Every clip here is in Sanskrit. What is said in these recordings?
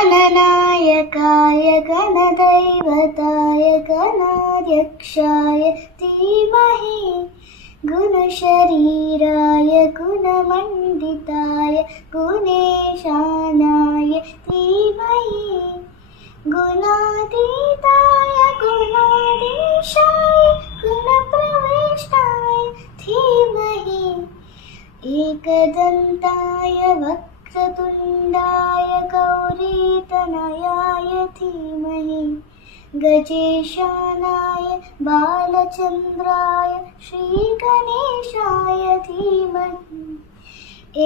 गणनायकाय गणदैवताय गणाध्यक्षाय धीमहि गुणशरीराय गुणमण्डिताय गुणेशानाय धीमहि गुणातीताय गुणाधीशाय गुणप्रविष्टाय धीमहि एकदन्ताय वक्रतुण्डाय गौरीतनयाय धीमहि गजेशानाय बालचन्द्राय श्रीगणेशाय धीमहि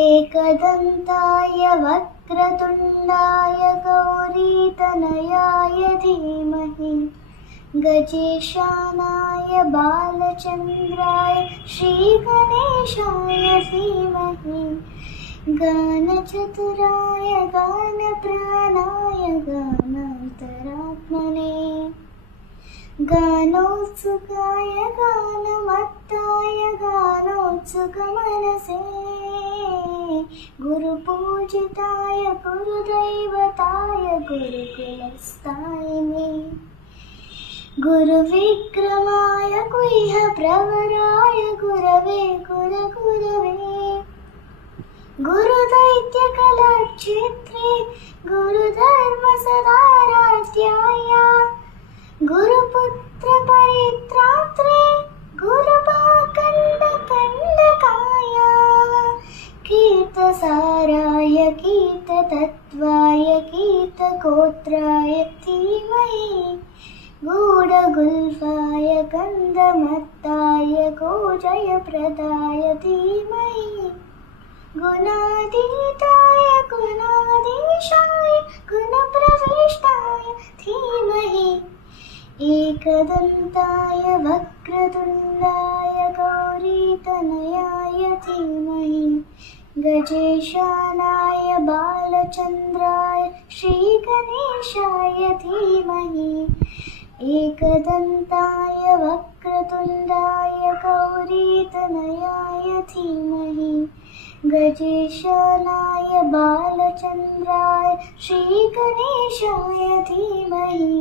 एकदन्ताय वक्रतुण्डाय गौरीतनयाय धीमहि गजेशानाय बालचन्द्राय श्रीगणेशाय धीमहि गानचतुराय गानप्राणाय गानान्तरात्मने गानोत्सुकाय गानमत्ताय गानोत्सुकमनसे गुरुपूजिताय गुरुदैवताय गुरुकुलस्थायिने गुरुविक्रमाय गुह्यप्रवराय गुरवे गुरुगुरवे गुरुदैत्यकलक्षेत्रे गुरुधर्मसदाराध्याय गुरुपुत्रपरित्रात्रे गुरुपाकण्डकण्डकाय कीर्तसाराय कीर्ततत्त्वाय कीर्तगोत्राय धीमहि गूढगुल्फाय गन्धमत्ताय गोजयप्रदाय धीमहि गुणातीताय गुणाधीशाय गुणप्रविष्टाय धीमहि एकदन्ताय वक्रतुण्डाय गौरीतनयाय धीमहि गजेशानाय बालचन्द्राय श्रीगणेशाय धीमहि एकदन्ताय वक्रतुण्डाय गौरीतनयाय धीमहि गजेशानाय बालचन्द्राय श्रीगणेशाय धीमहि।